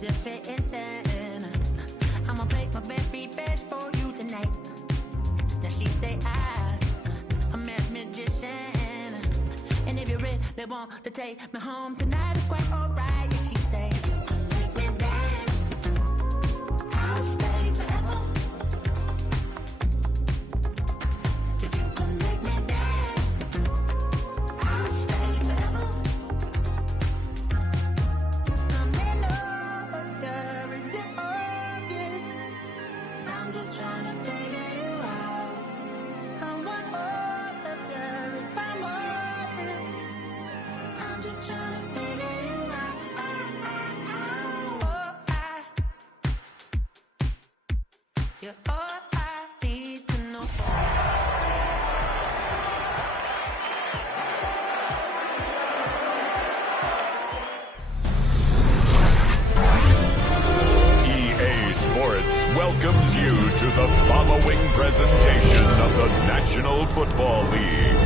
as if it isn't. I'ma play my very best for you tonight. Now she say I'm a magician, and if you really want to take me home tonight, it's quite alright. Yeah, she say you can make me dance, I'll stay forever. If you can make me dance, I'll stay forever. I'm in love, is it obvious? I'm just trying to figure you out. I want all of you if I'm honest. I'm just trying to figure you out. You're all I need to know. EA Sports welcomes you to the following presentation of the National Football League.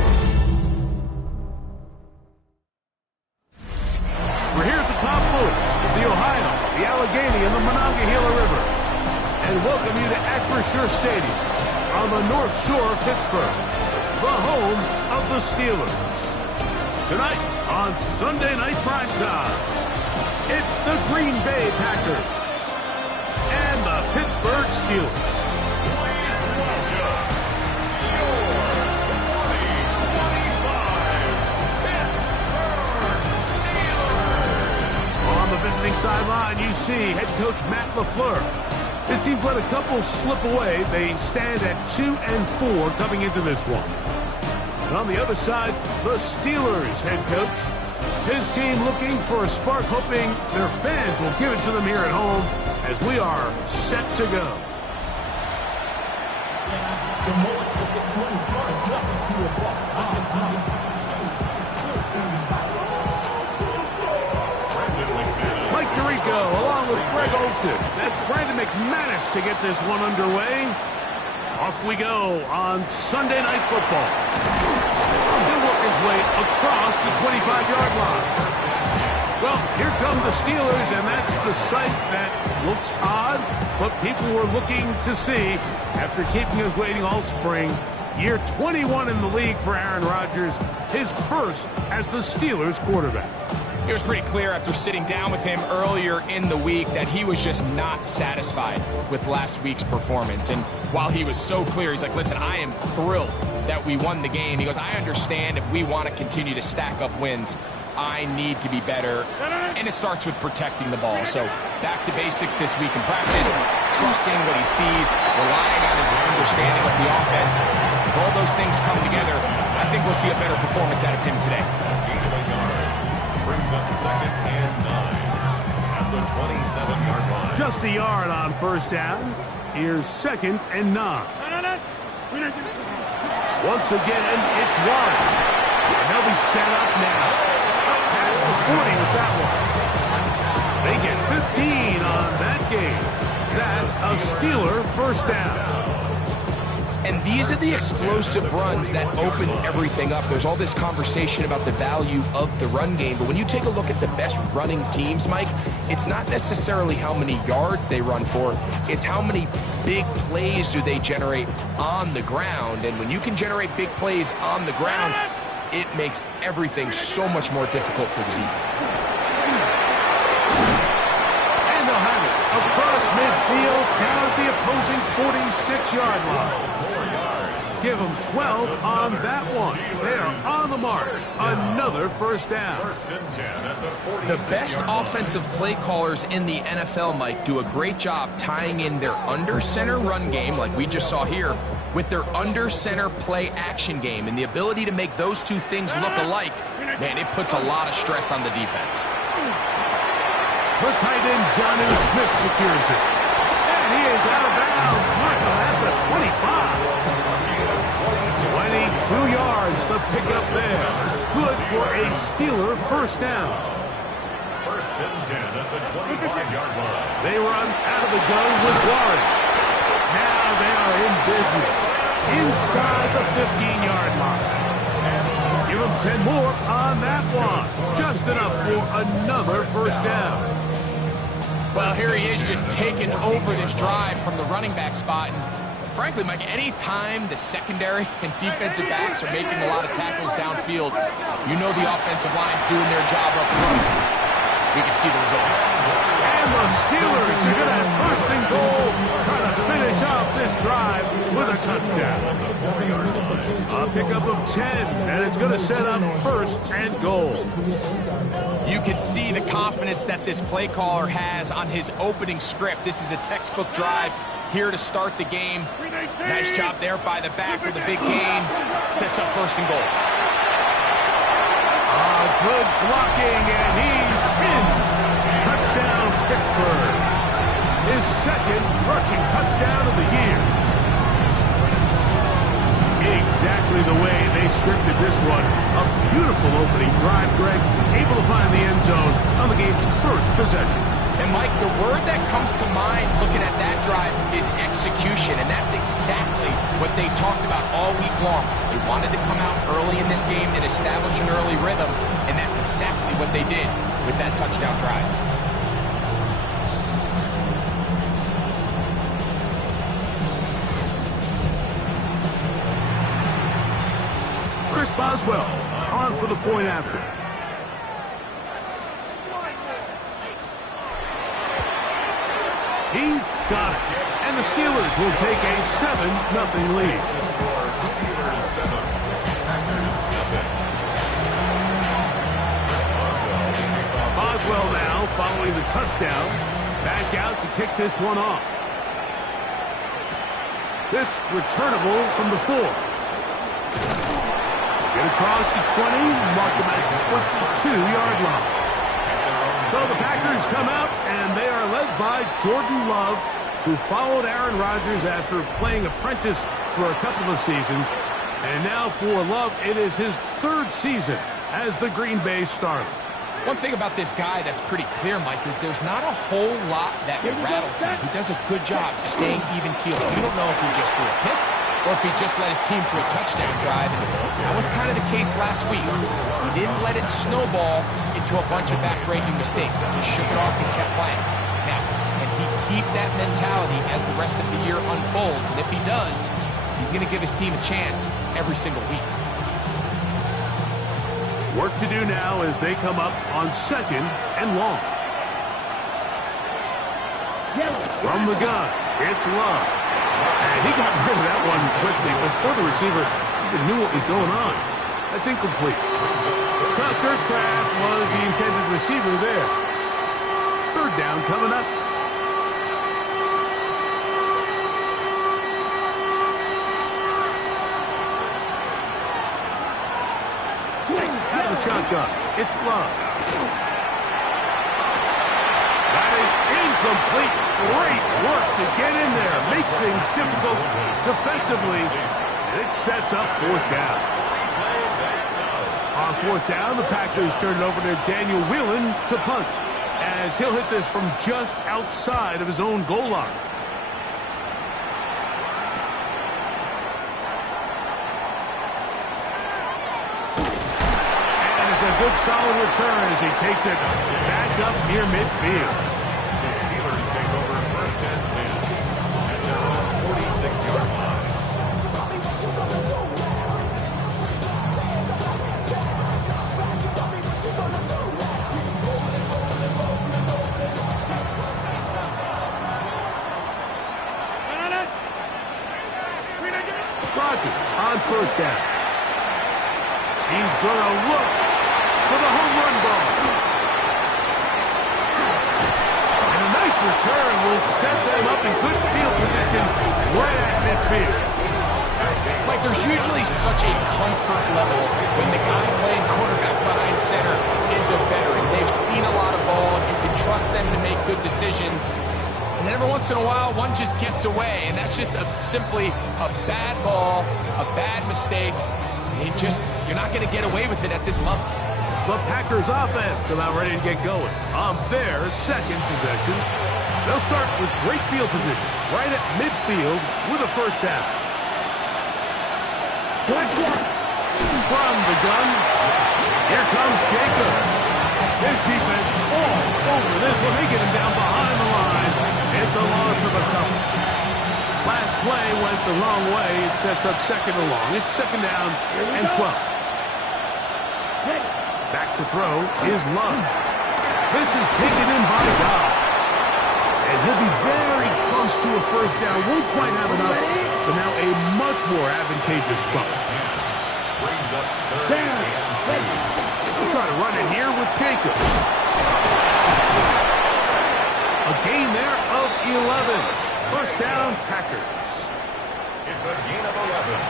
We're here at the confluence of the Ohio, the Allegheny, and the Monongahela Rivers, and welcome you to Acrisure Stadium on the North Shore of Pittsburgh, the home of the Steelers. Tonight on Sunday Night Primetime, it's the Green Bay Packers and the Pittsburgh Steelers. Please welcome your 2025 Pittsburgh Steelers. On the visiting sideline, you see head coach Matt LaFleur. His team's let a couple slip away. They stand at 2-4 coming into this one. And on the other side, the Steelers head coach. His team looking for a spark, hoping their fans will give it to them here at home as we are set to go. Mike Tirico along with Greg Olsen. That's Brandon McManus to get this one underway. Off we go on Sunday Night Football. He'll work his way across the 25-yard line. Well, here come the Steelers, and that's the sight that looks odd, but people were looking to see after keeping us waiting all spring. Year 21 in the league for Aaron Rodgers, his first as the Steelers quarterback. It was pretty clear after sitting down with him earlier in the week that he was just not satisfied with last week's performance. And while he was so clear, he's like, listen, I am thrilled that we won the game. He goes, I understand if we want to continue to stack up wins, I need to be better. And it starts with protecting the ball. So back to basics this week in practice, trusting what he sees, relying on his understanding of the offense. If all those things come together, I think we'll see a better performance out of him today. Brings up 2nd and 9 at the 27-yard line. Just a yard on first down. Here's 2nd and 9. Once again, it's one. And they'll be set up now. Up past the 40 with that one. They get 15 on that game. That's a Steeler first down. And these are the explosive runs that open everything up. There's all this conversation about the value of the run game, but when you take a look at the best running teams, Mike, it's not necessarily how many yards they run for, it's how many big plays do they generate on the ground. And when you can generate big plays on the ground, it makes everything so much more difficult for the defense. And they'll have it across midfield, down at the opposing 46-yard line. Give them 12 on that one. They are on the mark. Another first down. The best offensive play callers in the NFL, Mike, do a great job tying in their under-center run game, like we just saw here, with their under-center play action game. And the ability to make those two things look alike, man, it puts a lot of stress on the defense. The tight end, Jonnu Smith, secures it. And he is out of bounds. Michael at the 25. 22 yards, the pickup there. Good for a Steeler first down. 1st and 10 at the 25-yard line. They run out of the gun with Warren. Now they are in business inside the 15-yard line. Give them 10 more on that one. Just enough for another first down. Well, here he is just taking over this drive from the running back spot. And frankly, Mike, any time the secondary and defensive backs are making a lot of tackles downfield, you know the offensive line's doing their job up front. We can see the results. And the Steelers are going to have first and goal, trying to finish off this drive with a touchdown. A pickup of 10, and it's going to set up first and goal. You can see the confidence that this play caller has on his opening script. This is a textbook drive here to start the game. Nice job there by the back with a big gain. Sets up first and goal. Good blocking, and he's in. Touchdown, Pittsburgh. His second rushing touchdown of the year. Exactly the way they scripted this one. A beautiful opening drive, Greg. Able to find the end zone on the game's first possession. And, Mike, the word that comes to mind looking at that drive is execution, and that's exactly what they talked about all week long. They wanted to come out early in this game and establish an early rhythm, and that's exactly what they did with that touchdown drive. Chris Boswell on for the point after. He's got it. And the Steelers will take a 7-0 lead. Boswell now following the touchdown. Back out to kick this one off. This returnable from the 4. Get across the 20. Mark him at the 22-yard line. So the Packers come out, and they are led by Jordan Love, who followed Aaron Rodgers after playing apprentice for a couple of seasons. And now for Love, it is his third season as the Green Bay starter. One thing about this guy that's pretty clear, Mike, is there's not a whole lot that rattles him. He does a good job staying even-keeled. You don't know if he just threw a pick or if he just led his team to a touchdown drive. And that was kind of the case last week. He didn't let it snowball into a bunch of back-breaking mistakes. He just shook it off and kept playing. Now, can he keep that mentality as the rest of the year unfolds? And if he does, he's going to give his team a chance every single week. Work to do now as they come up on 2nd and long. From the gun, it's Love. And he got rid of that one quickly before the receiver even knew what was going on. That's incomplete. Tucker Kraft was the intended receiver there. 3rd down coming up. Out of the shotgun, it's Love. That is incomplete. Great work to get in there, make things difficult defensively, and it sets up 4th down. On 4th down, the Packers turn it over to Daniel Whelan to punt, as he'll hit this from just outside of his own goal line. And it's a good solid return as he takes it back up near midfield. The Steelers take over 1st and 10 at their own 46-yard line. Rodgers on 1st down. He's going to look for the home run ball. And a nice return will set them up in good field position right at midfield. Like, there's usually such a comfort level when the guy playing quarterback behind center is a veteran. They've seen a lot of ball. You can trust them to make good decisions. And then every once in a while, one just gets away, and that's just simply a bad ball, a bad mistake. You're not going to get away with it at this level. The Packers offense about ready to get going on their 2nd possession. They'll start with great field position right at midfield with a 1st down. From the gun, here comes Jacobs. His defense all over this one. They get him down behind the line. It's a loss of a couple. Last play went the wrong way. It sets up second and long. It's second down and 12. Back to throw is Love. This is taken in by Dobbs. And he'll be very close to a first down. Won't quite have enough, but now a much more advantageous spot. Brings up third and 2. We'll try to run it here with Jacobs. A gain there of 11. First down, Packers. It's a gain of 11.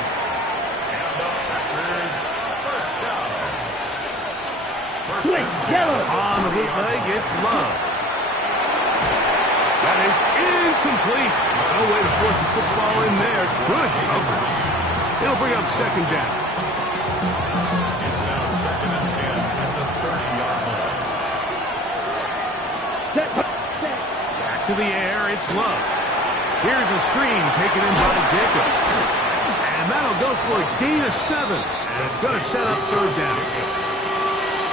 And the Packers first down. First and 10. On the bootleg, it's Love. That is incomplete. No way to force the football in there. Good coverage. It'll bring up second down. It's now second and 10 at the 30-yard line. Back to the air, it's Love. Here's a screen taken in by Jacobs. And that'll go for a gain of 7. And it's going to set up third down.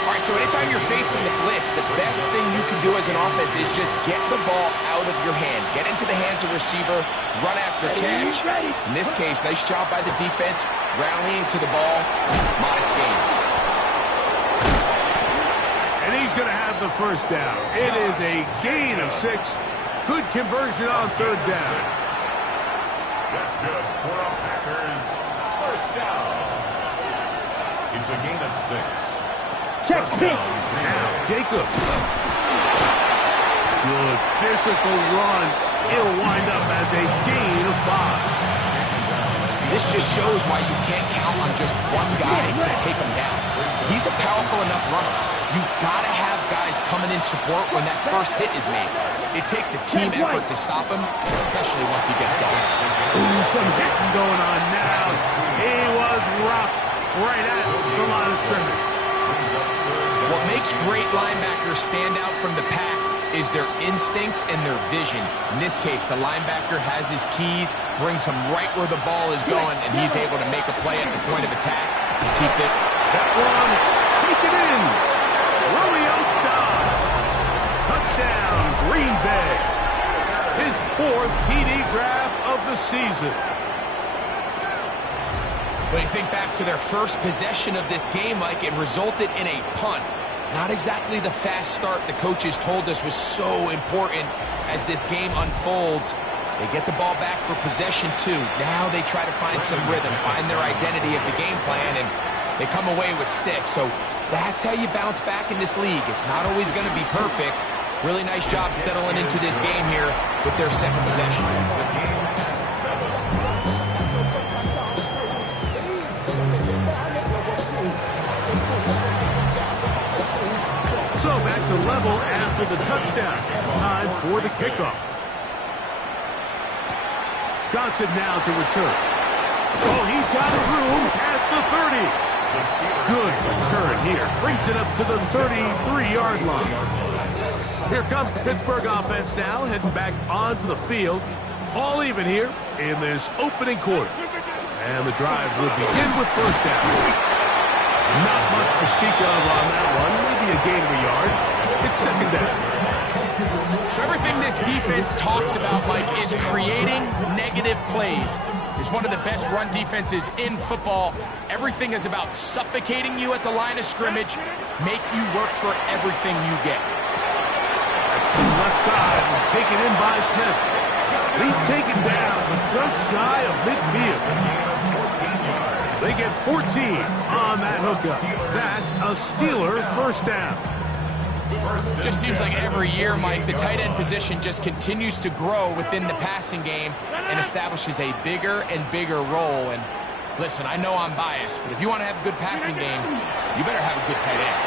All right, so anytime you're facing the blitz, the best thing you can do as an offense is just get the ball out of your hand. Get into the hands of the receiver, run after catch. In this case, nice job by the defense, rallying to the ball. Modest gain. And he's going to have the first down. It is a gain of 6. Good conversion on third down. That's good for the Packers. First down. It's a gain of 6. Check pick. Now, Jacobs. Good physical run. It'll wind up as a gain of 5. This just shows why you can't count on just one guy to take him down. He's a powerful enough runner. You've got to have guys coming in support when that first hit is made. It takes a team effort to stop him, especially once he gets going. Ooh, some hitting going on now. He was rocked right at the line of scrimmage. What makes great linebackers stand out from the pack is their instincts and their vision. In this case, the linebacker has his keys, brings him right where the ball is going, and he's able to make a play at the point of attack and keep it. That one, take it in. Romeo Dobbs. Touchdown, Green Bay. His 4th TD grab of the season. When you think back to their first possession of this game, Mike, it resulted in a punt. Not exactly the fast start the coaches told us was so important as this game unfolds. They get the ball back for possession 2. Now they try to find some rhythm, find their identity of the game plan, and they come away with 6. So that's how you bounce back in this league. It's not always going to be perfect. Really nice job settling into this game here with their second possession. So back to level after the touchdown. Time for the kickoff. Johnson now to return. Oh, he's got room past the 30. Good return here. Brings it up to the 33-yard line. Here comes the Pittsburgh offense now, heading back onto the field. All even here in this opening quarter. And the drive would begin with first down. Not much to speak of on that one. Maybe a gain of a yard. It's second down. So everything this defense talks about, Mike, is creating negative plays. It's one of the best run defenses in football. Everything is about suffocating you at the line of scrimmage, make you work for everything you get. Left side and taken in by Smith. He's taken down, but just shy of midfield. They get 14 on that hookup. That's a Steeler first down. Just seems like every year, Mike, the tight end position just continues to grow within the passing game and establishes a bigger and bigger role. And listen, I know I'm biased, but if you want to have a good passing game, you better have a good tight end.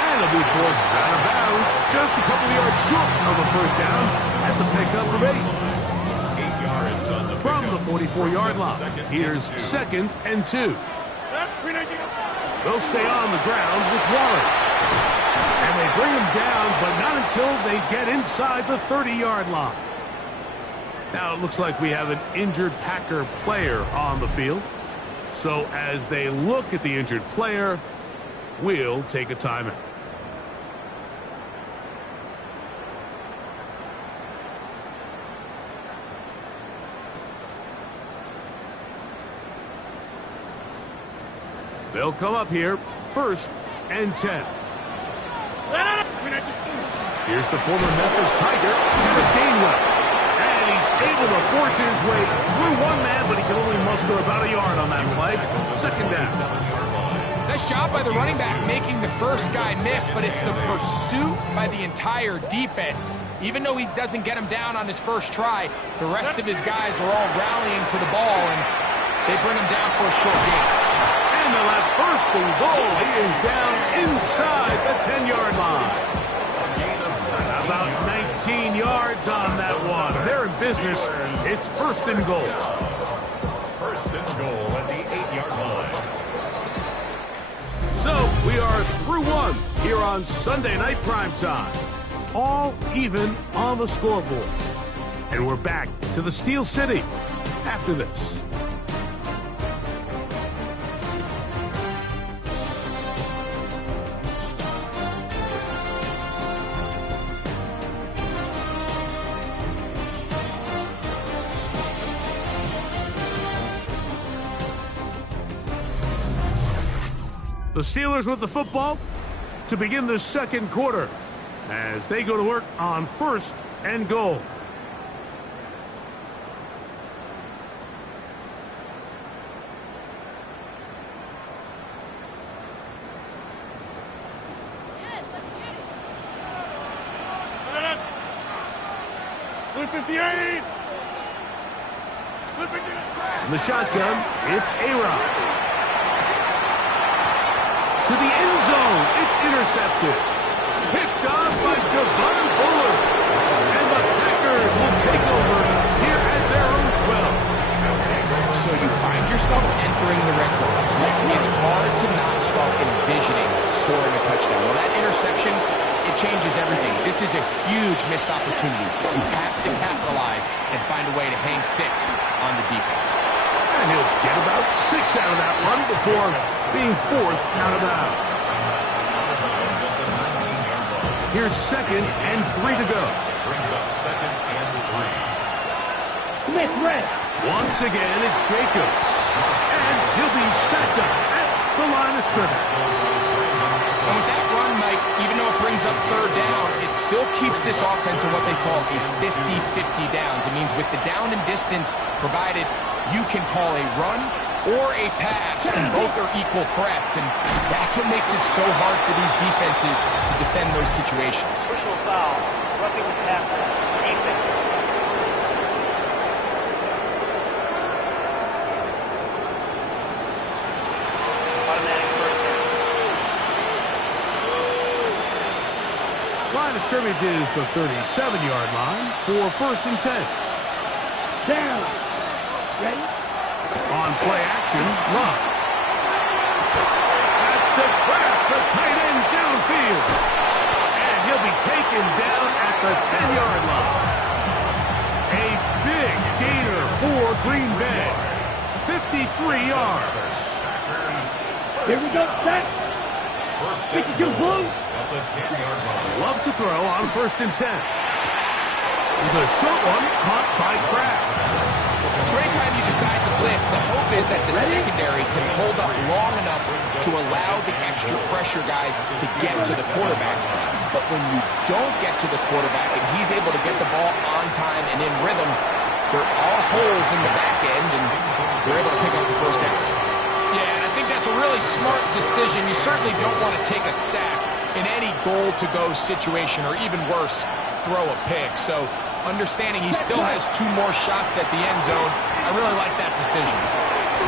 And it'll be forced out of bounds, just a couple of yards short of a first down. That's a pickup of 8. From the 44-yard line, here's second and 2. They'll stay on the ground with Waller. And they bring him down, but not until they get inside the 30-yard line. Now it looks like we have an injured Packer player on the field. So as they look at the injured player, we'll take a timeout. They'll come up here, 1st and 10. Here's the former Memphis Tiger, Garrett Gainwell. And he's able to force his way through one man, but he can only muster about a yard on that play. 2nd down. Nice job by the running back making the first guy miss, but it's the pursuit by the entire defense. Even though he doesn't get him down on his first try, the rest of his guys are all rallying to the ball, and they bring him down for a short gain. And they'll have 1st and goal. He is down inside the 10-yard line. About 19 yards on that one. They're in business. It's 1st and goal. 1st and goal at the 8-yard line. So we are through one here on Sunday Night Primetime. All even on the scoreboard. And we're back to the Steel City after this. The Steelers with the football to begin the 2nd quarter as they go to work on 1st and goal. Yes, let's get it. 58. In the shotgun, it's A-Rod. To the end zone, it's intercepted. Picked off by Javon Bullard. And the Packers will take over here at their own 12. So you find yourself entering the red zone. It's hard to not start envisioning scoring a touchdown. Well, that interception, it changes everything. This is a huge missed opportunity. You have to capitalize and find a way to hang 6 on the defense. And he'll get about 6 out of that run before being forced out of bounds. Here's 2nd and 3 to go. Brings up 2nd and 3. Once again, it's Jacobs. And he'll be stacked up at the line of scrimmage. And with that run, Mike, even though it brings up 3rd down, it still keeps this offense in what they call a 50-50 downs. It means with the down and distance provided, you can call a run or a pass, and both are equal threats. And that's what makes it so hard for these defenses to defend those situations. Personal foul, roughing the passer, defense. Automatic 1st down. Line of scrimmage is the 37-yard line for 1st and 10. Down. Ready? On play action, Love. That's to Kraft, the tight end downfield. And he'll be taken down at the 10-yard line. A big gainer for Green Bay. 53 yards. Here we go. Set. 52 blue. At the 10-yard line. Love to throw on 1st and 10. There's a short one caught by Kraft. So anytime you decide to blitz, the hope is that the secondary can hold up long enough to allow the extra pressure guys to get to the quarterback. But when you don't get to the quarterback and he's able to get the ball on time and in rhythm, there are holes in the back end, and they're able to pick up the 1st down. Yeah, and I think that's a really smart decision. You certainly don't want to take a sack in any goal-to-go situation, or even worse, throw a pick. So understanding he still has 2 more shots at the end zone, I really like that decision.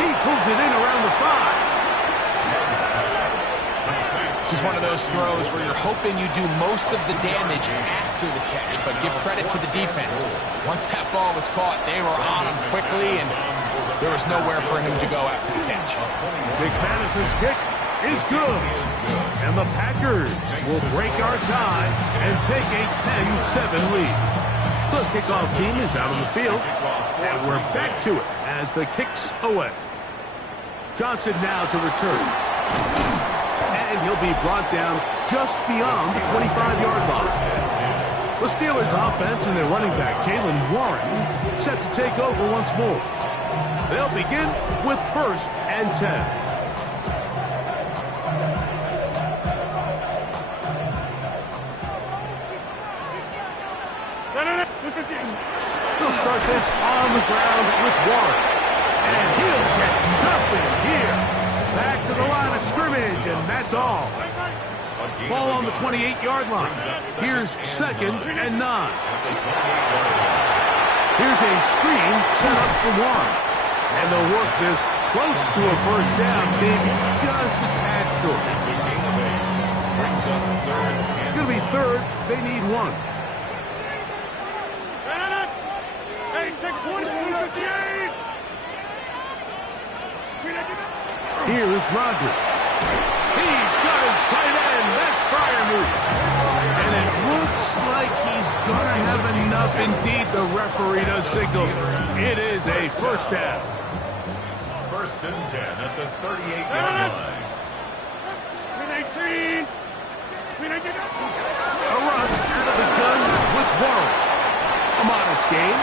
He pulls it in around the 5. This is one of those throws where you're hoping you do most of the damage after the catch, but give credit to the defense. Once that ball was caught, they were on him quickly, and there was nowhere for him to go after the catch. McManus's kick is good. And the Packers will break our tie and take a 10-7 lead. The kickoff team is out on the field, and we're back to it as the kick's away. Johnson now to return. And he'll be brought down just beyond the 25-yard line. The Steelers' offense and their running back, Jaylen Warren, set to take over once more. They'll begin with 1st and 10. They'll start this on the ground with Warren. And he'll get nothing here. Back to the line of scrimmage, and that's all. Ball on the 28-yard line. Here's 2nd and 9. Here's a screen set up for Warren. And they'll work this close to a first down, maybe just a tad short. It's going to be 3rd. They need 1. Here's Rodgers. He's got his tight end. That's Freiermuth. And it looks like he's going to have enough. Indeed, the referee does signal. It is a first down. 1st and 10 at the 38-yard line. A run out of the gun with Warren. A modest gain.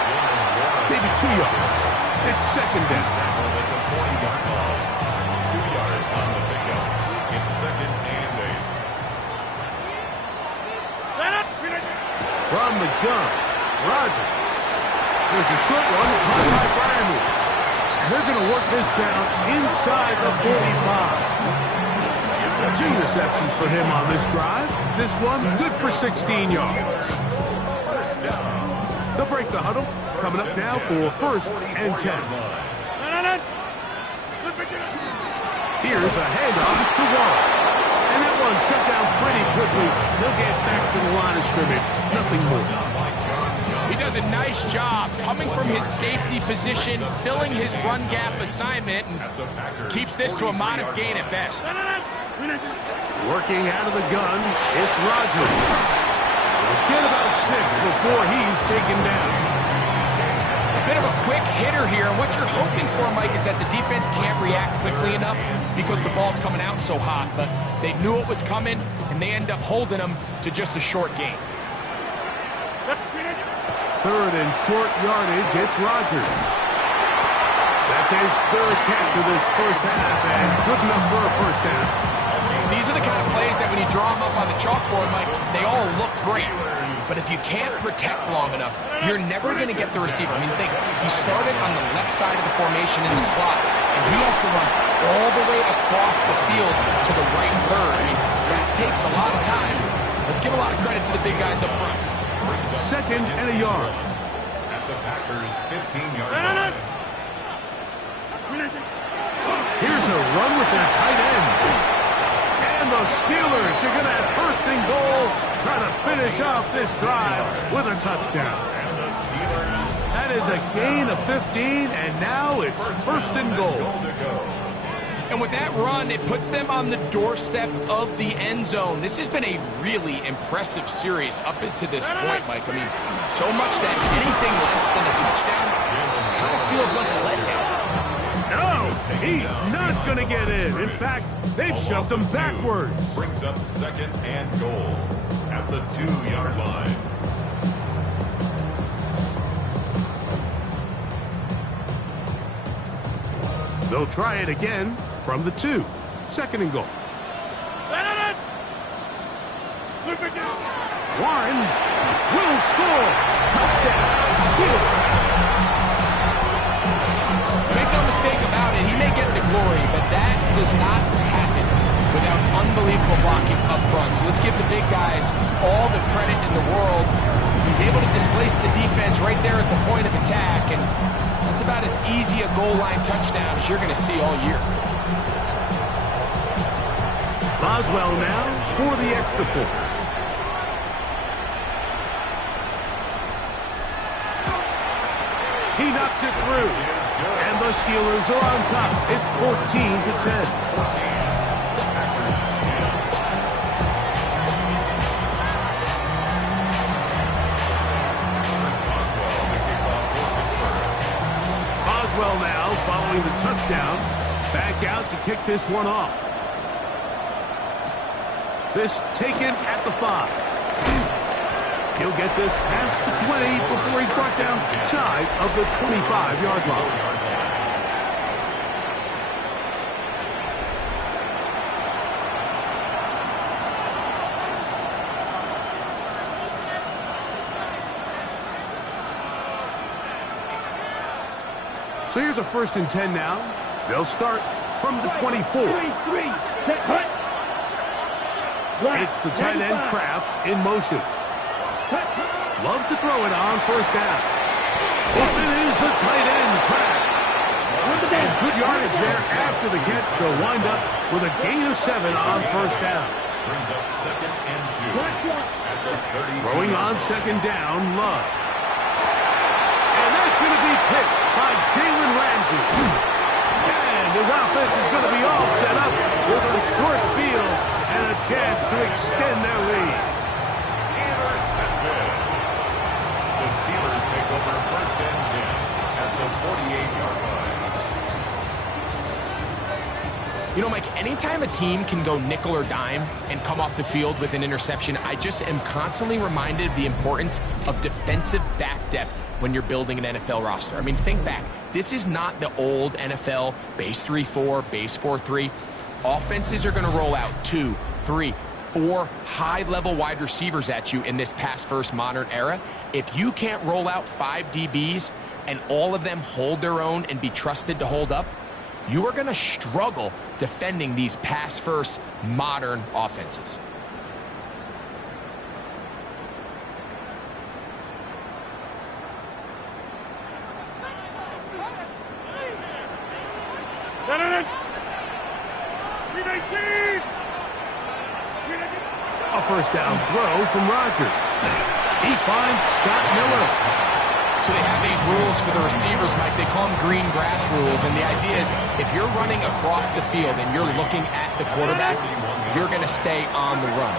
Maybe 2 yards. It's 2nd down. At the 40-yard line. 2 yards on the pickup. It's 2nd and 8. From the gun, Rodgers. There's a short one caught by Freiermuth. And they're going to work this down inside the 45. 2 receptions for him on this drive. This one good for 16 yards. They'll break the huddle. Coming up now for 1st and 10. Here's a handoff to Warren. And that one shut down pretty quickly. They'll get back to the line of scrimmage. Nothing more. He does a nice job coming from his safety position, filling his run gap assignment, and keeps this to a modest gain at best. Working out of the gun, it's Rodgers. He'll get about 6 before he's taken down. A bit of a quick hitter here, and what you're hoping for, Mike, is that the defense can't react quickly enough because the ball's coming out so hot. But they knew it was coming, and they end up holding them to just a short gain. 3rd and short yardage, it's Rodgers. That's his 3rd catch of this first half, and good enough for a first down. These are the kind of plays that when you draw them up on the chalkboard, Mike, they all look great. But if you can't protect long enough, you're never going to get the receiver. I mean, think, he started on the left side of the formation in the slot, and he has to run all the way across the field to the right third. I mean, that takes a lot of time. Let's give a lot of credit to the big guys up front. 2nd and a yard. At the Packers' 15-yard line. Here's a run with their tight end. And the Steelers are going to have 1st and goal, trying to finish off this drive with a touchdown. And the Steelers. That is a gain of 15, and now it's 1st and goal. And with that run, it puts them on the doorstep of the end zone. This has been a really impressive series up into this point, Mike. I mean, so much that anything less than a touchdown kind of feels like a letdown. No, he's not going to get in. In fact, they've shoved him backwards. Brings up 2nd and goal at the 2-yard line. They'll try it again from the 2. 2nd and goal. Warren will score. Touchdown, Steelers. Make no mistake about it, he may get the glory, but that does not happen without unbelievable blocking up front. So let's give the big guys all the credit in the world. He's able to displace the defense right there at the point of attack, and that's about as easy a goal line touchdown as you're going to see all year. Boswell now for the extra point. He knocks it through. And the Steelers are on top. It's 14-10. Boswell now following the touchdown. Back out to kick this one off. This taken at the 5. He'll get this past the 20 before he's brought down shy of the 25-yard line. So here's a 1st and 10 now. They'll start from the 24. It's the tight end Kraft in motion. Love to throw it on 1st down. Off it is the tight end Kraft. And good yardage there after the catch. They'll wind up with a gain of 7 on 1st down. Brings up 2nd and 2 at the 32. Throwing on 2nd down, Love. And that's going to be picked by Jalen Ramsey. And his offense is going to be all set up with a short field and a chance to extend their lead. Intercepted. The Steelers take over 1st and 10 at the 48-yard line. You know, Mike, anytime a team can go nickel or dime and come off the field with an interception, I just am constantly reminded of the importance of defensive back depth when you're building an NFL roster. I mean, think back. This is not the old NFL base 3-4, base 4-3. Offenses are going to roll out 2, 3, 4 high-level wide receivers at you in this pass-first modern era. If you can't roll out 5 DBs and all of them hold their own and be trusted to hold up, you are going to struggle defending these pass-first modern offenses. A 1st down throw from Rodgers. He finds Scott Miller. So they have these rules for the receivers, Mike. They call them green grass rules. And the idea is if you're running across the field and you're looking at the quarterback, you're going to stay on the run.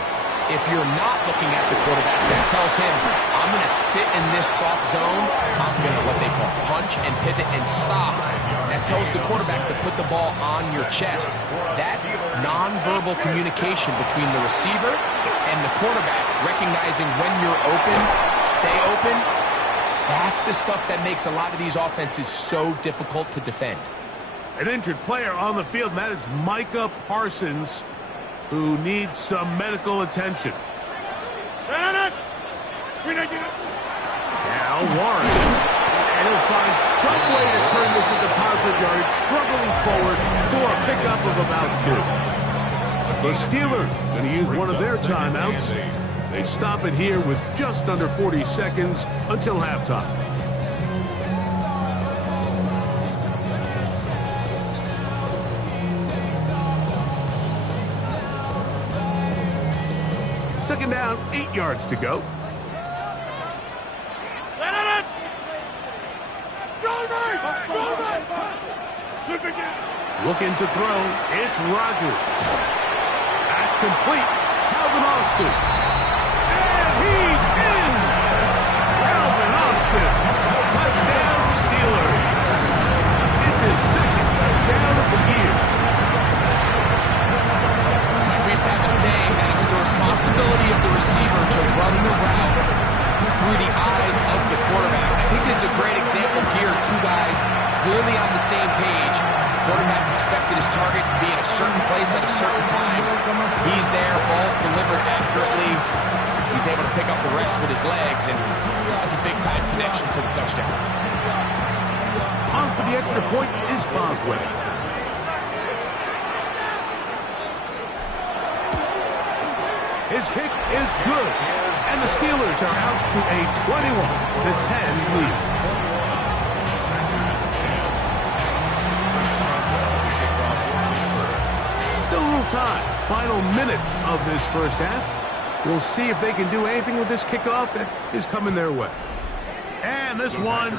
If you're not looking at the quarterback, that tells him, I'm going to sit in this soft zone. I'm going to what they call punch and pivot and stop. That tells the quarterback to put the ball on your chest. That nonverbal communication between the receiver and the quarterback, recognizing when you're open, stay open, that's the stuff that makes a lot of these offenses so difficult to defend. An injured player on the field, and that is Micah Parsons, who needs some medical attention. Now Warren, and he'll find some way to turn this into positive yardage, struggling forward for a pickup of about 2. The Steelers going to use one of their timeouts. They stop it here with just under 40 seconds until halftime. Second down, 8 yards to go. Looking to throw, it's Rodgers. That's complete. Calvin Austin. And he's in! Calvin Austin. Touchdown Steelers. It's his 2nd touchdown of the year. We used to have a saying that it was the responsibility of the receiver to run the route through the eyes of the quarterback. I think this is a great example here. 2 guys clearly on the same page. Quarterback expected his target to be in a certain place at a certain time. He's there, ball's delivered accurately. He's able to pick up the rest with his legs, and that's a big-time connection for the touchdown. On for the extra point is Boswell. His kick is good, and the Steelers are out to a 21-10 lead. Still a little time. Final minute of this first half. We'll see if they can do anything with this kickoff that is coming their way. And this one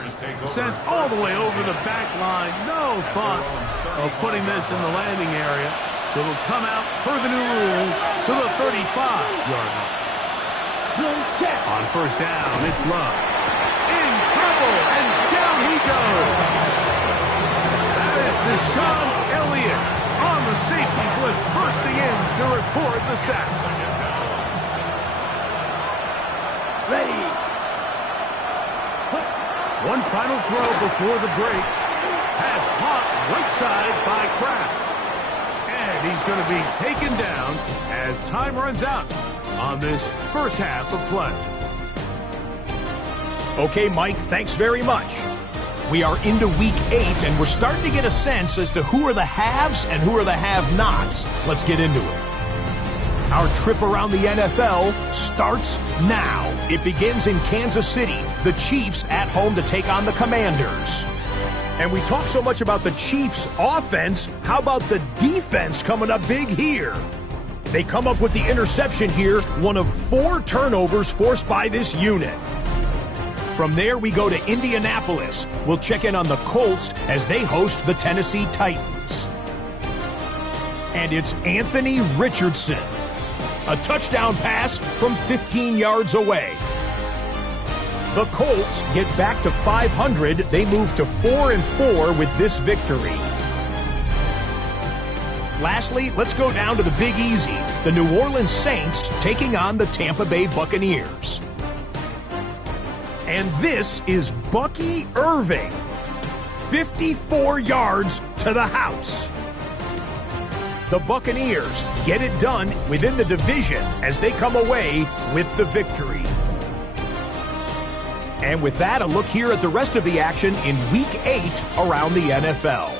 sent all the way over the back line. No thought of putting this in the landing area. So it'll come out per the new rule to the 35-yard line. On first down, it's Love. In trouble, and down he goes. That is Deshaun Elliott on the safety blitz, bursting in to record the sack. Ready. One final throw before the break. Pass caught right side by Kraft. And he's going to be taken down as time runs out on this first half of play. Okay, Mike, thanks very much. We are into week 8, and we're starting to get a sense as to who are the haves and who are the have-nots. Let's get into it. Our trip around the NFL starts now. It begins in Kansas City. The Chiefs at home to take on the Commanders. And we talk so much about the Chiefs' offense. How about the defense coming up big here? They come up with the interception here, one of 4 turnovers forced by this unit. From there, we go to Indianapolis. We'll check in on the Colts as they host the Tennessee Titans. And it's Anthony Richardson. A touchdown pass from 15 yards away. The Colts get back to 500. They move to 4-4 with this victory. Lastly, let's go down to the Big Easy. The New Orleans Saints taking on the Tampa Bay Buccaneers. And this is Bucky Irving. 54 yards to the house. The Buccaneers get it done within the division as they come away with the victory. And with that, a look here at the rest of the action in Week 8 around the NFL.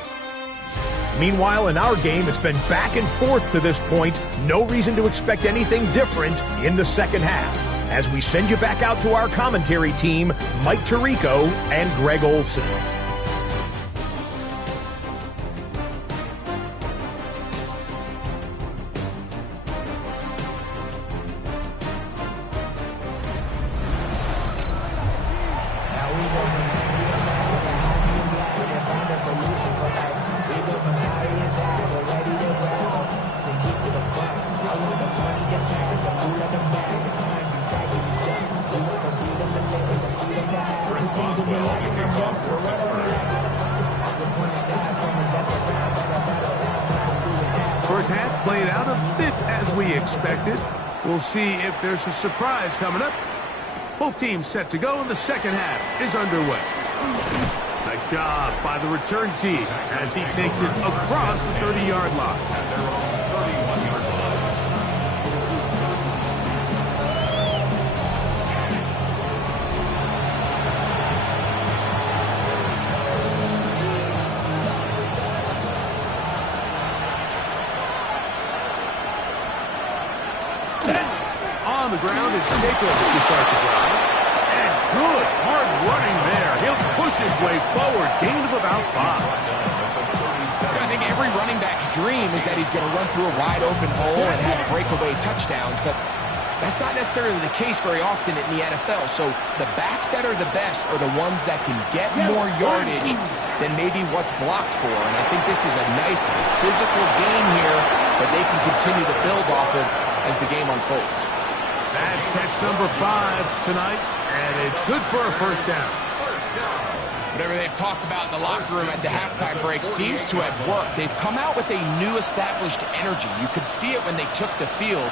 Meanwhile, in our game, it's been back and forth to this point. No reason to expect anything different in the second half. As we send you back out to our commentary team, Mike Tirico and Greg Olson. First half played out a bit as we expected. We'll see if there's a surprise coming up. Both teams set to go, and the second half is underway. Nice job by the return team as he takes it across the 30-yard line. On the ground, it's Jacobs to start the drive. And good, hard running there. He'll push his way forward. Gain of about 5. I think every running back's dream is that he's going to run through a wide-open hole and have breakaway touchdowns, but that's not necessarily the case very often in the NFL. So the backs that are the best are the ones that can get more yardage than maybe what's blocked for. And I think this is a nice physical game here that they can continue to build off of as the game unfolds. That's catch number 5 tonight, and it's good for a first down. Whatever they've talked about in the locker room at the halftime break seems to have worked. They've come out with a new established energy. You could see it when they took the field.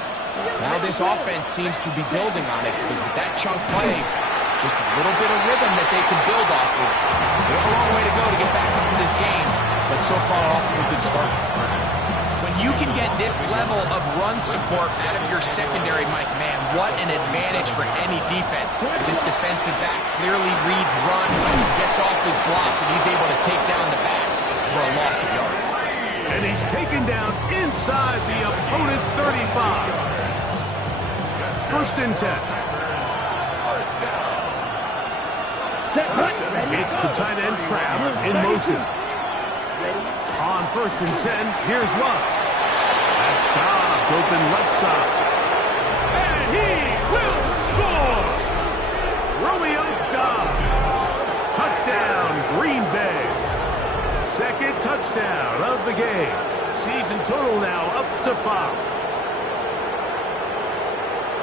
Now this offense seems to be building on it because with that chunk play, just a little bit of rhythm that they can build off of. They have a long way to go to get back into this game, but so far off to a good start. When you can get this level of run support out of your secondary, Mike, man, what an advantage for any defense. This defensive back clearly reads run, gets off his block, and he's able to take down the back for a loss of yards. And he's taken down inside the opponent's 35. First and 10. It's the tight end Kraft in motion. On first and 10, here's Love. That's Dobbs open left side. And he will score! Romeo Dobbs. Touchdown, Green Bay. Second touchdown of the game. Season total now up to 5.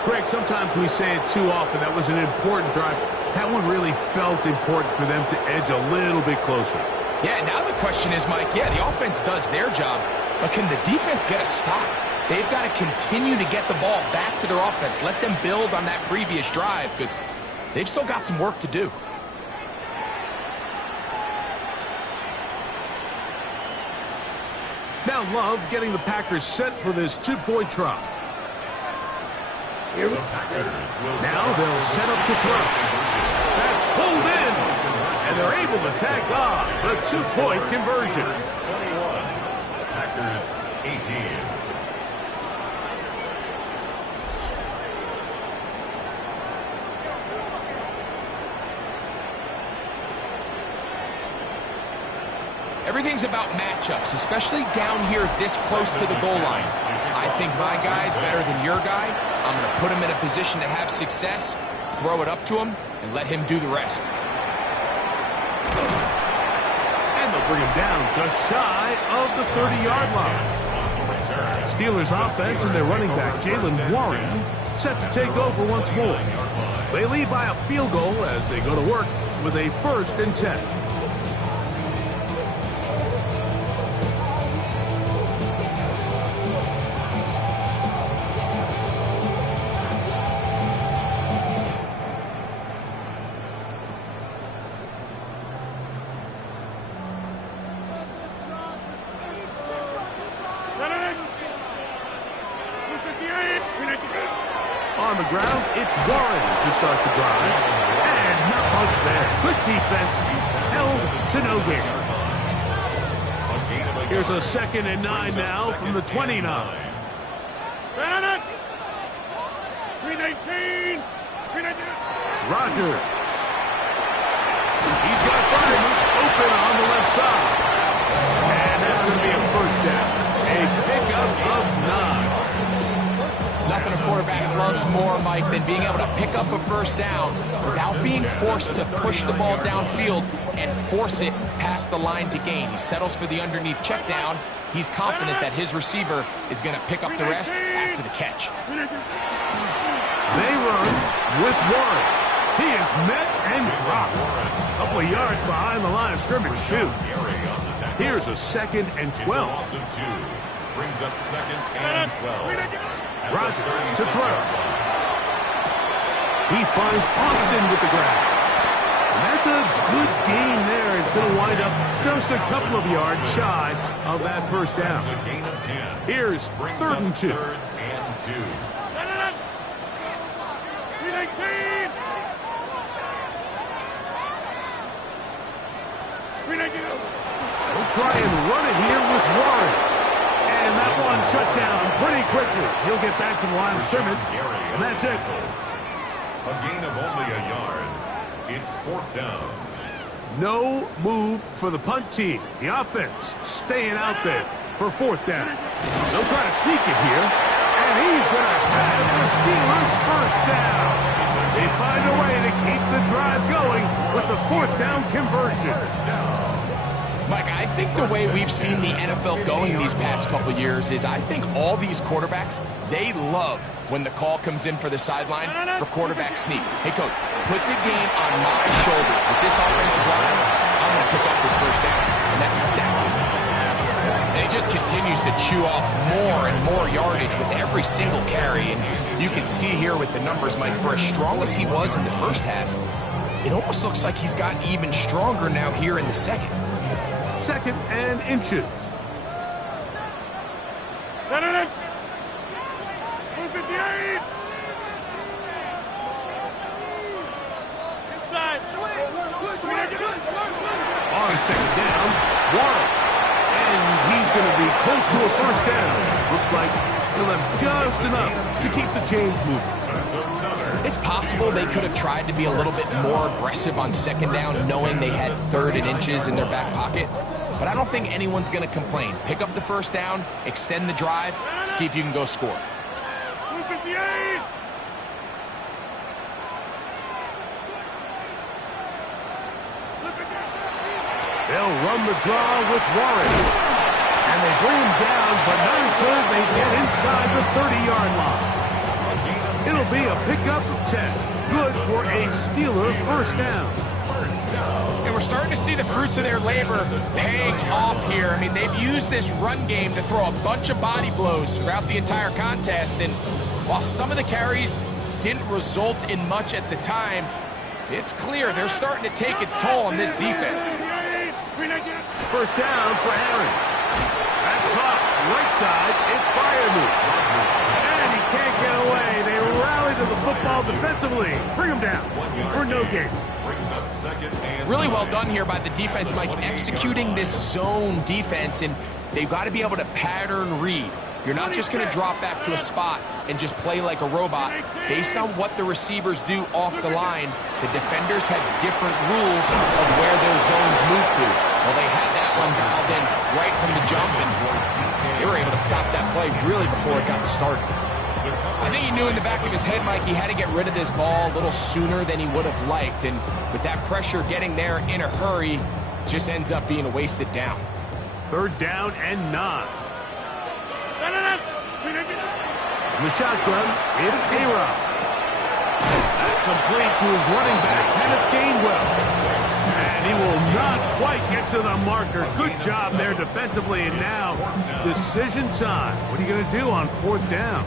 Greg, sometimes we say it too often. That was an important drive. That one really felt important for them to edge a little bit closer. Yeah, now the question is, Mike, yeah, the offense does their job, but can the defense get a stop? They've got to continue to get the ball back to their offense. Let them build on that previous drive because they've still got some work to do. Now Love getting the Packers set for this 2-point try. Now they'll set up to throw. That's pulled in. And they're able to tack on the two-point conversion. 21. Packers 18. Everything's about matchups, especially down here this close to the goal line. I think my guy's better than your guy. I'm going to put him in a position to have success, throw it up to him, and let him do the rest. And they'll bring him down just shy of the 30-yard line. Steelers offense and their running back, Jaylen Warren, set to take over once more. They lead by a field goal as they go to work with a 1st and 10. On the ground, it's Warren to start the drive. And not much there. Good defense. Held to no gain. Here's a 2nd and 9 now from the 29. Rodgers. He's got Fireman open on the left side. And that's going to be a 1st down. A pickup of 9. Nothing a quarterback loves more, Mike, than being able to pick up a 1st down without being forced to push the ball downfield and force it past the line to gain. He settles for the underneath check down. He's confident that his receiver is going to pick up the rest after the catch. They run with Warren. He is met and dropped. A couple of yards behind the line of scrimmage, too. Here's a 2nd and 12. Brings up 2nd and 12. Rodgers to throw. He finds Austin with the grab. And that's a good gain there. It's going to wind up just a couple of yards shy of that 1st down. Here's 3rd and 2. We'll try and run it here with Warren. And that one shut down pretty quickly. He'll get back to the line of scrimmage, and that's it. A gain of only a yard. It's 4th down. No move for the punt team. The offense staying out there for 4th down. They'll try to sneak it here, and he's going to have the Steelers' 1st down. They find a way to keep the drive going with the 4th down conversion. Mike, I think the way we've seen the NFL going these past couple years is I think all these quarterbacks, they love when the call comes in for the sideline for quarterback sneak. Hey, coach, put the game on my shoulders. With this offensive line, I'm going to pick up this 1st down. And that's exactly what happened. And he just continues to chew off more and more yardage with every single carry. And you can see here with the numbers, Mike, for as strong as he was in the 1st half, it almost looks like he's gotten even stronger now here in the 2nd. 2nd and inches. On 2nd down, Warren. And he's going to be close to a 1st down. Looks like he'll have just enough to keep the chains moving. It's possible they could have tried to be a little bit more aggressive on 2nd down, knowing they had 3rd and inches in their back pocket. But I don't think anyone's going to complain. Pick up the 1st down, extend the drive, see if you can go score. They'll run the draw with Warren. And they bring him down, but not until they get inside the 30-yard line. It'll be a pickup of 10. Good for a Steeler 1st down. And we're starting to see the fruits of their labor paying off here. I mean, they've used this run game to throw a bunch of body blows throughout the entire contest. And while some of the carries didn't result in much at the time, it's clear they're starting to take its toll on this defense. 1st down for Aaron. That's caught. Right side, it's Fireman. And he can't get away. They rally to the football defensively. Bring him down for no gain. Brings up second and Really well done here by the defense, Mike, executing this zone defense, and they've got to be able to pattern read. You're not just going to drop back to a spot and just play like a robot. Based on what the receivers do off the line, the defenders have different rules of where their zones move to. Well, they had that one dialed in right from the jump, and they were able to stop that play really before it got started. I think he knew in the back of his head, Mike, he had to get rid of this ball a little sooner than he would have liked, and with that pressure getting there in a hurry, just ends up being a wasted down. 3rd down and 9. In the shotgun, it's A-Rob. That's complete to his running back, Kenneth Gainwell. And he will not quite get to the marker. Good job there defensively, and now decision time. What are you going to do on 4th down?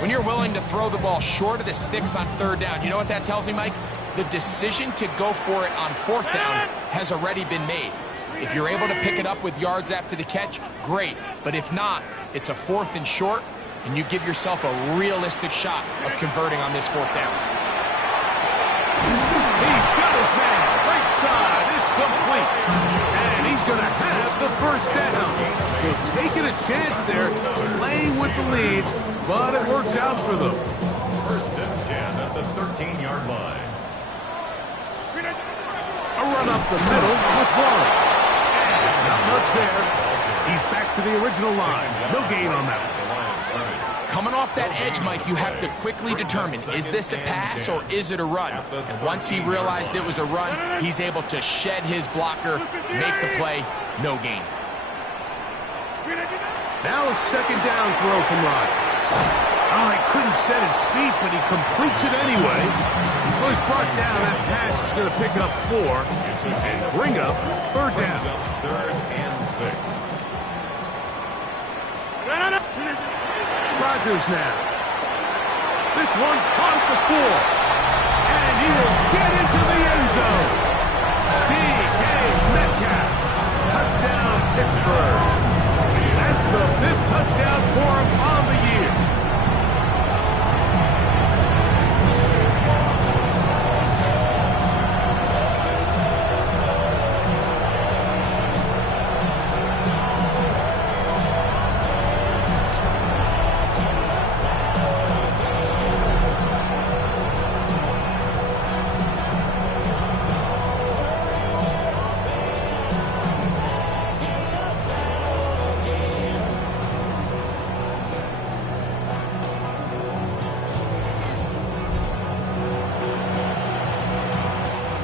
When you're willing to throw the ball short of the sticks on 3rd down, you know what that tells me, Mike? The decision to go for it on 4th down has already been made. If you're able to pick it up with yards after the catch, great. But if not, it's a 4th and short, and you give yourself a realistic shot of converting on this 4th down. He's got his man. Right side. It's complete. And he's going to have the 1st down. So taking a chance there, playing with the lead, but it works out for them. 1st and 10 at the 13-yard line. A run up the middle with Waller. And not much there. He's back to the original line. No gain on that one. Coming off that edge, Mike, you have to quickly determine, is this a pass or is it a run? And once he realized it was a run, he's able to shed his blocker, make the play, no gain. Now a 2nd down throw from Rodgers. Oh, he couldn't set his feet, but he completes it anyway. So he's brought down. That pass is going to pick up 4 and bring up 3rd down. 3rd and 6. Rodgers now. This one caught the 4. And he will get into the end zone. D.K. Metcalf. Touchdown, Pittsburgh. That's the 5th touchdown for him on the year.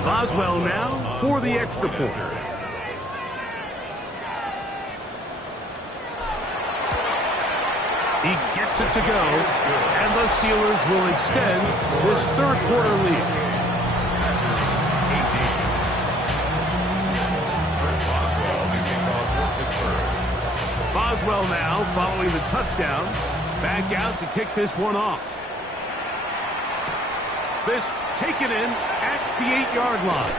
Boswell now for the extra point. He gets it to go, and the Steelers will extend this 3rd quarter lead. 18. First Boswell, the kickoff for Pittsburgh. Boswell now following the touchdown, back out to kick this one off. This taken in at the 8-yard line.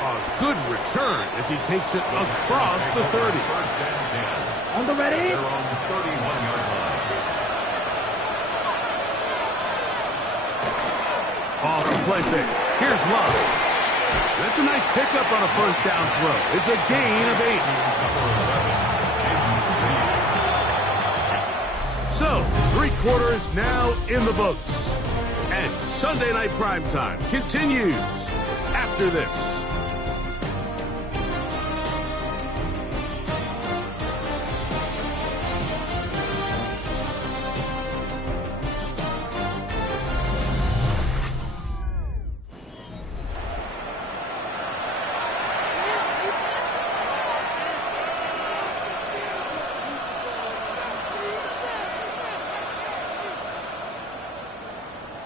A good return as he takes it across the 30. 1st and 10. On the ready? They're on the 31-yard line. Off the play fake. Here's Love. That's a nice pickup on a 1st down throw. It's a gain of 8. So, 3 quarters now in the books. And Sunday Night Primetime continues after this.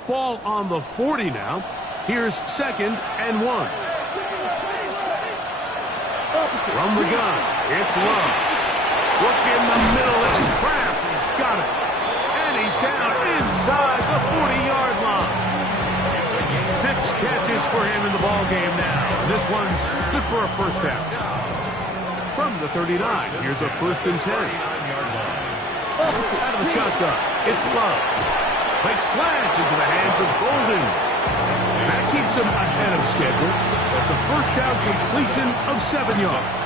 Ball on the 40 now. Here's 2nd and 1. From the gun, it's Love. Look in the middle, it's Kraft. He's got it. And he's down inside the 40-yard line. 6 catches for him in the ball game now. This one's good for a 1st down. From the 39, here's a 1st and 10. Out of the shotgun, it's Love. Quick slash into the hands of Golden. That keeps him ahead of schedule. That's a first down completion of 7 yards.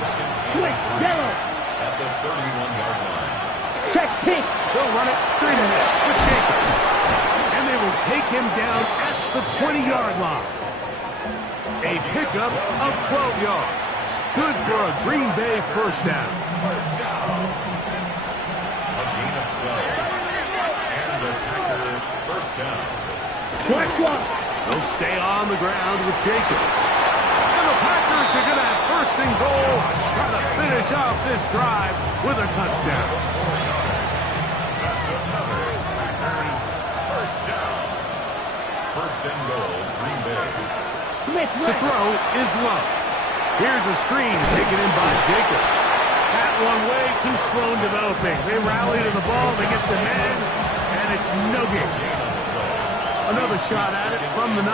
Quick, yellow. At the 31-yard line. Check pink. They'll run it straight ahead with Jacobs. And they will take him down at the 20-yard line. A pickup of 12 yards. Good for a Green Bay first down. First down. A gain of 12. And the Packer first down. Watch one. They'll stay on the ground with Jacobs. And the Packers are going to have first and goal, try to finish off this drive with a touchdown. That's another Packers first down. First and goal, Green Bay. To throw is Love. Here's a screen taken in by Jacobs. That one way too slow in developing. They rally to the ball, they get the man, and it's no gain. Another shot at it from the 9.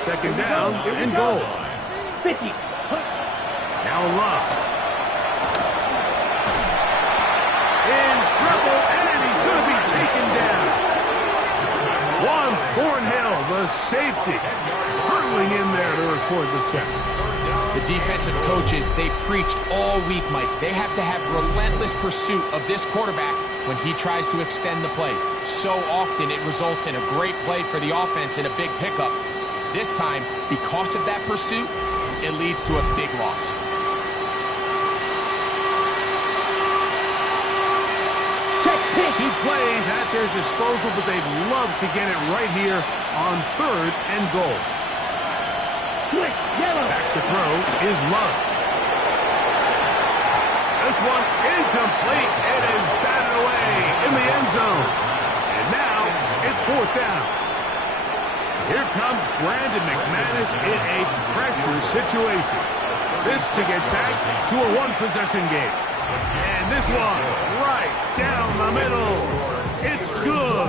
Second down and goal. 50. Now Love. In trouble, and he's going to be taken down. Juan Thornhill, the safety, hurtling in there to record the sack. The defensive coaches, they preached all week, Mike. They have to have relentless pursuit of this quarterback when he tries to extend the play. So often it results in a great play for the offense and a big pickup. This time, because of that pursuit, it leads to a big loss. Two plays at their disposal, but they'd love to get it right here on 3rd and goal. Quick, yellow. Back to throw is Love. This one incomplete. It is batted away in the end zone. And now it's 4th down. Here comes Brandon McManus in a pressure situation. This to get back to a 1-possession game. And this one right down the middle. It's good.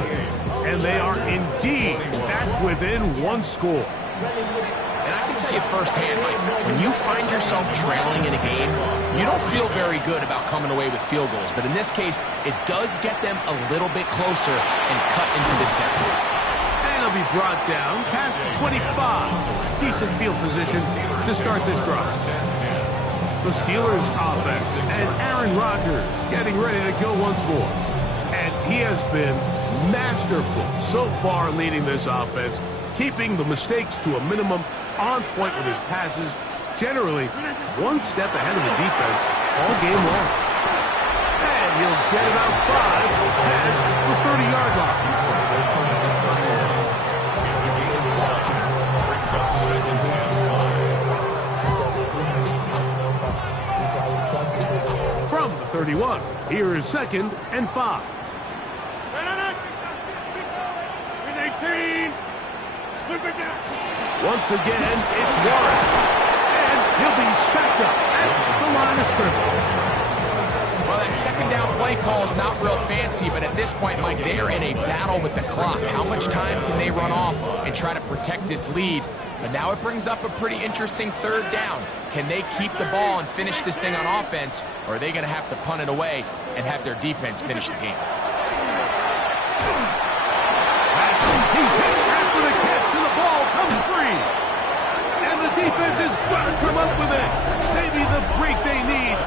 And they are indeed back within 1 score. And I can tell you firsthand, Mike, when you find yourself trailing in a game, you don't feel very good about coming away with field goals. But in this case, it does get them a little bit closer and cut into this deficit. And he'll be brought down past the 25. Decent field position to start this drive. The Steelers offense and Aaron Rodgers getting ready to go once more. And he has been masterful so far leading this offense, keeping the mistakes to a minimum, on point with his passes, generally 1 step ahead of the defense all game long. And he'll get about 5 past the 30-yard line. From the 31, here is 2nd and 5. Once again, it's Warren. And he'll be stacked up at the line of scrimmage. Well, that 2nd down play call is not real fancy, but at this point, Mike, they are in a battle with the clock. How much time can they run off and try to protect this lead? But now it brings up a pretty interesting 3rd down. Can they keep the ball and finish this thing on offense, or are they going to have to punt it away and have their defense finish the game? He's hit after the catch, and the ball comes free. And the defense has got to come up with it. Maybe the break they need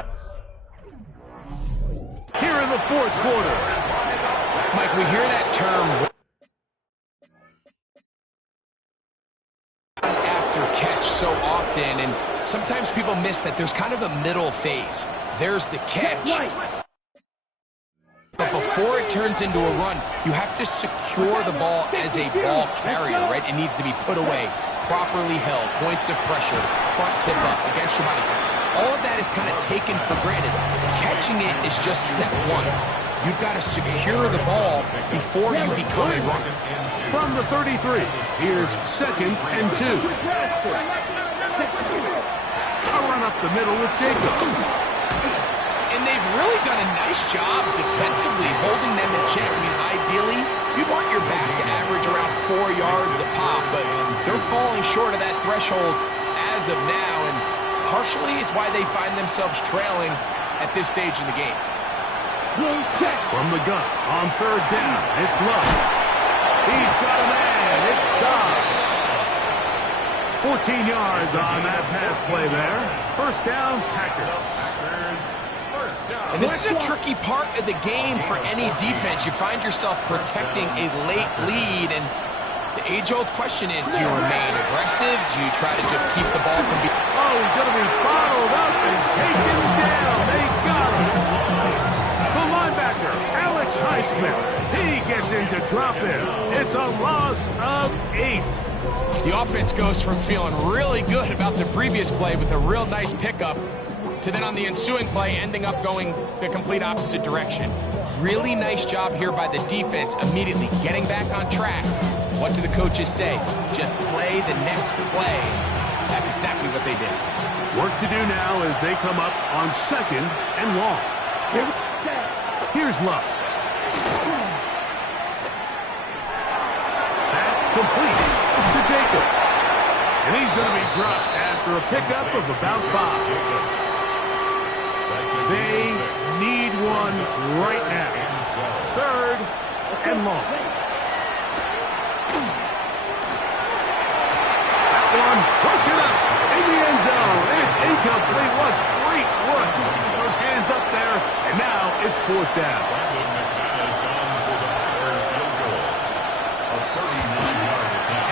here in the 4th quarter. Mike, we hear that term after catch so often, and sometimes people miss that there's kind of a middle phase. There's the catch. But before it turns into a run, you have to secure the ball as a ball carrier, right? It needs to be put away, properly held, points of pressure, front tip up, against your body. All of that is kind of taken for granted. Catching it is just step 1. You've got to secure the ball before you become a runner. From the 33, here's 2nd and 2. A run up the middle with Jacobs. And they've really done a nice job defensively holding them in check. I mean, ideally, you'd want your back to average around 4 yards a pop, but they're falling short of that threshold as of now, and partially it's why they find themselves trailing at this stage in the game. From the gun on 3rd down, it's Love. He's got a man. It's Dobbs. 14 yards on that pass play there. First down, Packers. And this is a tricky part of the game for any defense. You find yourself protecting a late lead, and the age-old question is, do you remain aggressive? Do you try to just keep the ball from being... Oh, he's going to be bottled up and taken down. They got him. The linebacker, Alex Highsmith. He gets into drop-in. It's a loss of 8. The offense goes from feeling really good about the previous play with a real nice pickup to then on the ensuing play ending up going the complete opposite direction. Really nice job here by the defense immediately getting back on track. What do the coaches say? Just play the next play. That's exactly what they did. Work to do now as they come up on 2nd and long. Here's Love. That complete to Jacobs. And he's going to be dropped after a pickup of about 5. They need one right now. 3rd and long. That one broken up in the end zone. And it's incomplete. What great work just to keep those hands up there. And now it's 4th down.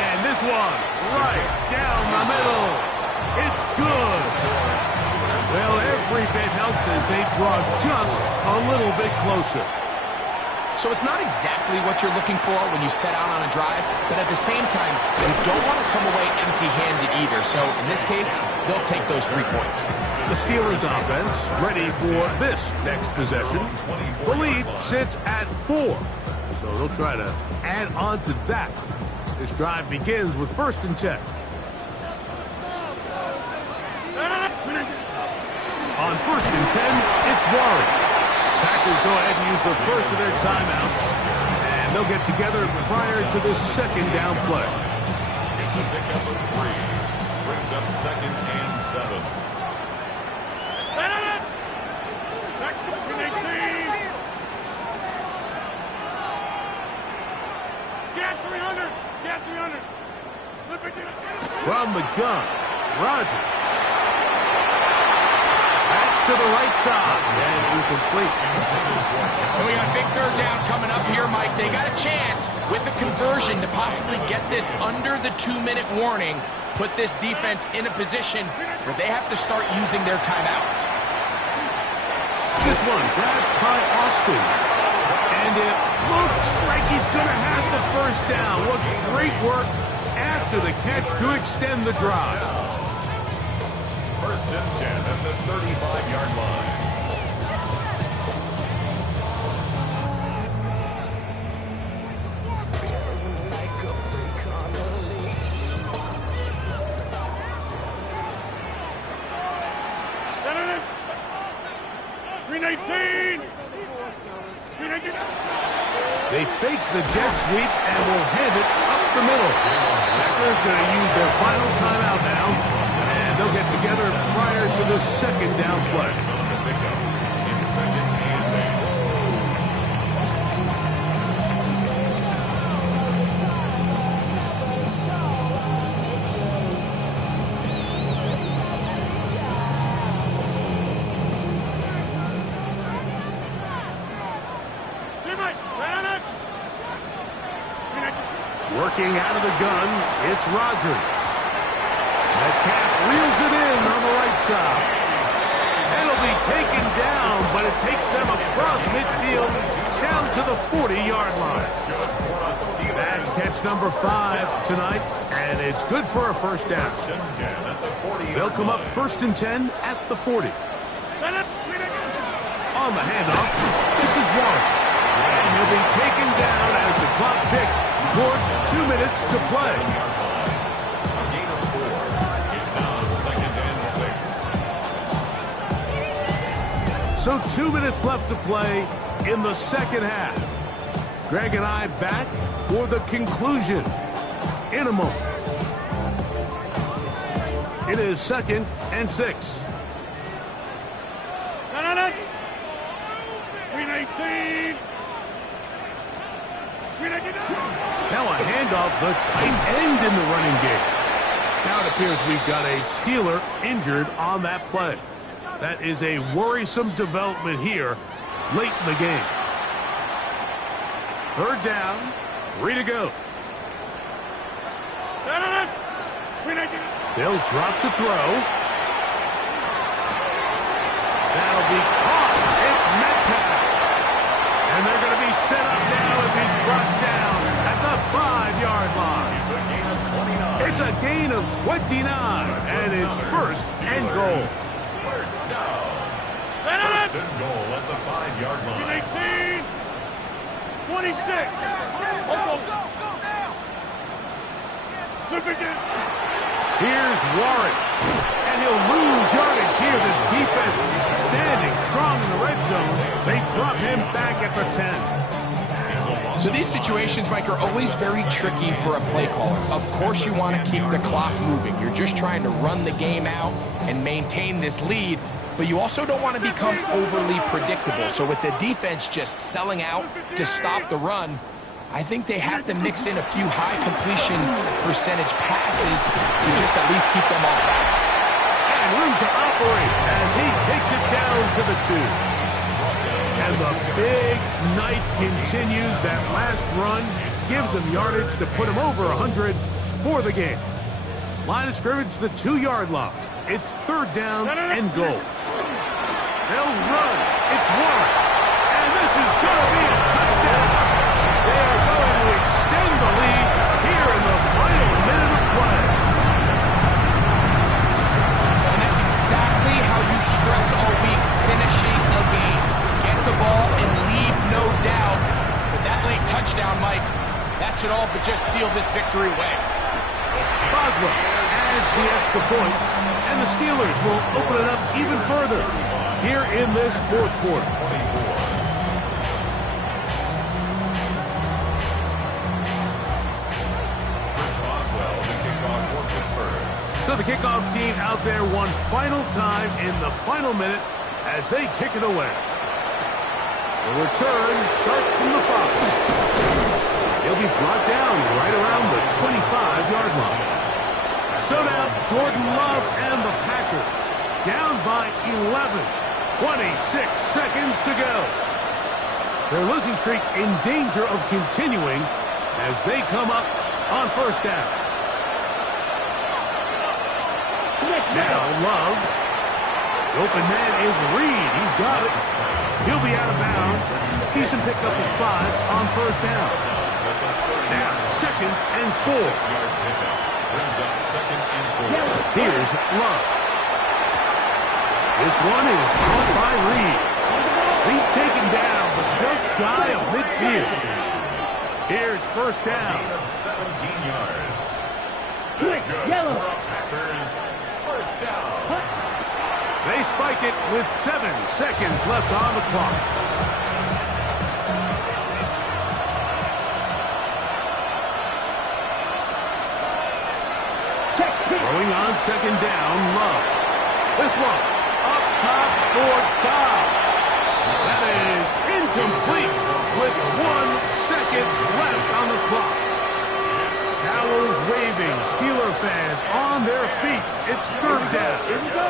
And this one right down the middle. It's good. Well, every bit helps as they draw just a little bit closer. So it's not exactly what you're looking for when you set out on a drive, but at the same time, you don't want to come away empty-handed either. So in this case, they'll take those 3 points. The Steelers offense ready for this next possession. The lead sits at 4. So they'll try to add on to that. This drive begins with 1st and 10. On 1st and 10, it's Warren. Packers go ahead and use the first of their timeouts, and they'll get together prior to the 2nd down play. It's a pickup of 3. Brings up 2nd and 7. Get 300! Get 300! From the gun, Rodgers. To the right side, and incomplete. And we got a big 3rd down coming up here, Mike. They got a chance with a conversion to possibly get this under the 2-minute warning, put this defense in a position where they have to start using their timeouts. This one grabbed by Austin, and it looks like he's going to have the 1st down. What great work after the catch to extend the drive. 1st and 10 at the 35-yard line. They fake the jet sweep and will hand it up the middle. Packers going to use their final timeout now, and they'll get together prior to the 2nd down play. It's 2nd and 8. Working out of the gun, it's Rodgers. Metcalf reels it in on the right side. It'll be taken down, but it takes them across midfield down to the 40-yard line. That's catch number 5 tonight, and it's good for a 1st down. They'll come up 1st and 10 at the 40. On the handoff, this is Warren. And he'll be taken down as the clock ticks towards 2 minutes to play. A gain of 4. It's now 2nd and 6. So 2 minutes left to play in the 2nd half. Greg and I back for the conclusion in a moment. It is 2nd and 6. 319! Now a handoff, the tight end in the running game. Now it appears we've got a Steeler injured on that play. That is a worrisome development here late in the game. Third down, 3 to go. They'll drop to throw. That'll be caught. It's Metcalf. And they're going to be set up now as he's brought down at the 5-yard line. It's a gain of 29, and it's first and goal. First down. First and goal at the 5-yard line. 18, 26. Slip again. Here's Warren, and he'll lose yardage here. The defense standing strong in the red zone. They drop him back at the 10. So these situations, Mike, are always very tricky for a play caller. Of course you want to keep the clock moving. You're just trying to run the game out and maintain this lead, but you also don't want to become overly predictable. So with the defense just selling out to stop the run, I think they have to mix in a few high completion percentage passes to just at least keep them off balance. And room to operate as he takes it down to the 2. And the big night continues. That last run gives him yardage to put him over 100 for the game. Line of scrimmage, the 2-yard line. It's third down and goal. They'll run. It's Warren. And this is going to be a touchdown. They are going to extend the lead here in the final minute of play. And that's exactly how you stress all week, finishing a game. Get the ball and leave no doubt. But that late touchdown, Mike, that should all but just seal this victory away. Boswell adds the extra point, and the Steelers will open it up even further here in this fourth quarter. So the kickoff team out there one final time in the final minute as they kick it away. The return starts from the 5. He'll be brought down right around the 25-yard line. So now Jordan Love and the Packers down by 11. 26 seconds to go. Their losing streak in danger of continuing as they come up on first down. Now Love. The open man is Reed. He's got it. He'll be out of bounds. Decent pickup of 5 on first down. Now second and 4. Here's Love. This one is caught by Reed. He's taken down, but just shy of midfield. Here's first down. 17 yards. That's good. Yellow. Packers. First down. They spike it with 7 seconds left on the clock. Throwing on second down, Love. This one, up top for Dobbs. That is incomplete with 1 second left on the clock. Towels waving, Steeler fans on their feet. It's third down. Here we go.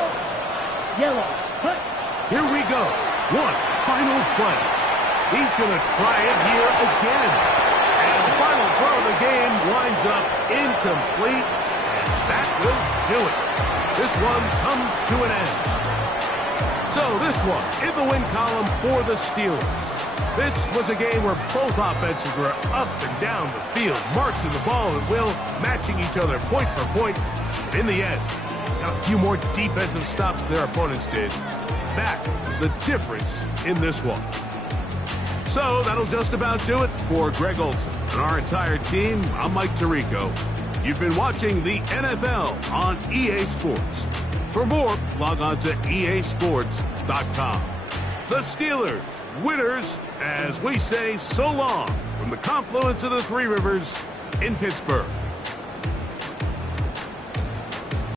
Yellow. Hut. Here we go. One final play. He's going to try it here again. And the final throw of the game winds up incomplete. And that will do it. This one comes to an end. So this one in the win column for the Steelers. This was a game where both offenses were up and down the field, marching the ball at will, matching each other point for point. In the end, got a few more defensive stops than their opponents did. That was the difference in this one. So that'll just about do it for Greg Olsen and our entire team. I'm Mike Tirico. You've been watching the NFL on EA Sports. For more, log on to easports.com. The Steelers, winners, as we say so long from the confluence of the Three Rivers in Pittsburgh.